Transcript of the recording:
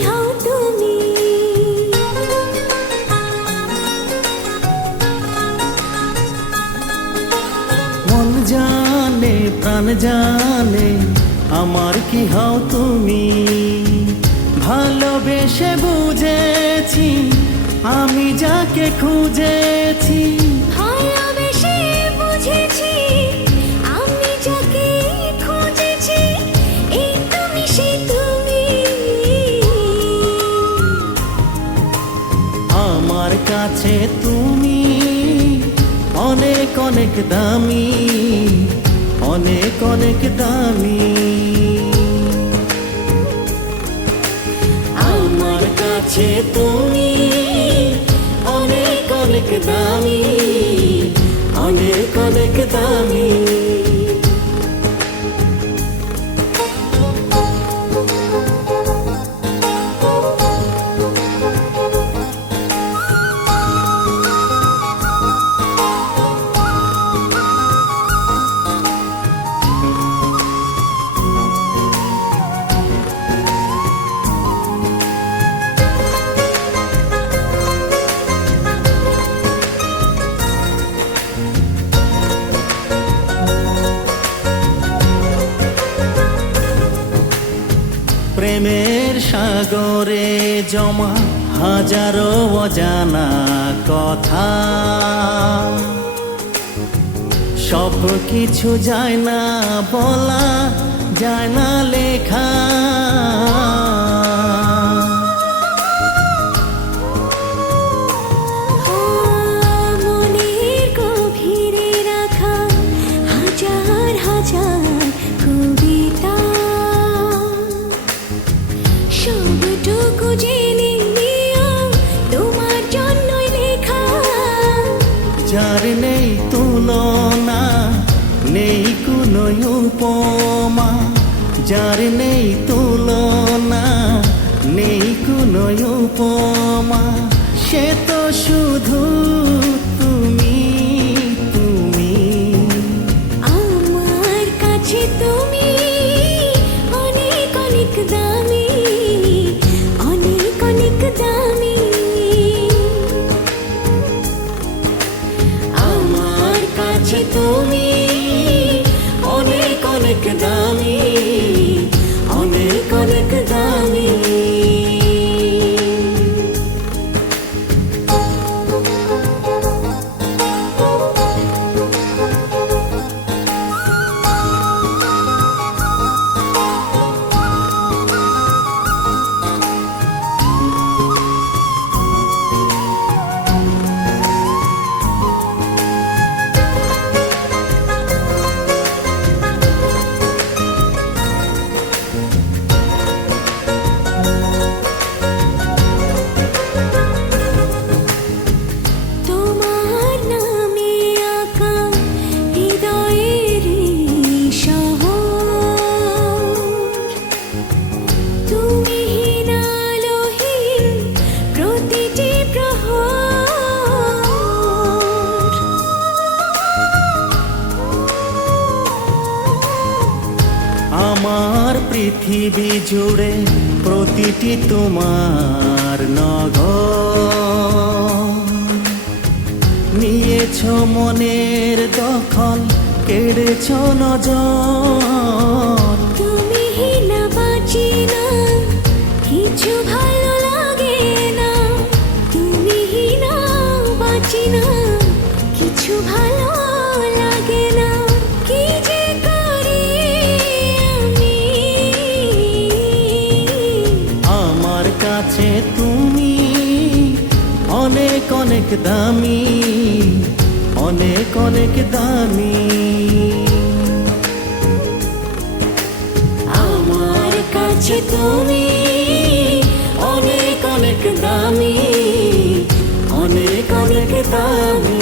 সুখী জানে প্রাণ জানে আমার কি হও তুমি? ভালোবেসে বুঝেছি আমি যাকে খুঁজেছি। কাছে তুমি। অনেক অনেক দামি, অনেক অনেক দামি। আমার কাছে তুমি অনেক অনেক দামি, অনেক অনেক দামি। প্রেমের সাগরে জমা হাজারো অজানা কথা। সব কিছু যায় না বলা যায় না লেখা। কোনো উপমা যার নেই তুলনা নেই কোনো উপমা। সে তো শুধু আমার পৃথিবী জুড়ে প্রতিটি তোমার নগর। নিয়েছ মনের দখল, কেড়েছ নজর। তুমি না কিছু ভালো অনেক দামি অনেক অনেক দামি। আমার কাছে তুমি অনেক অনেক দামি অনেক অনেক দামি।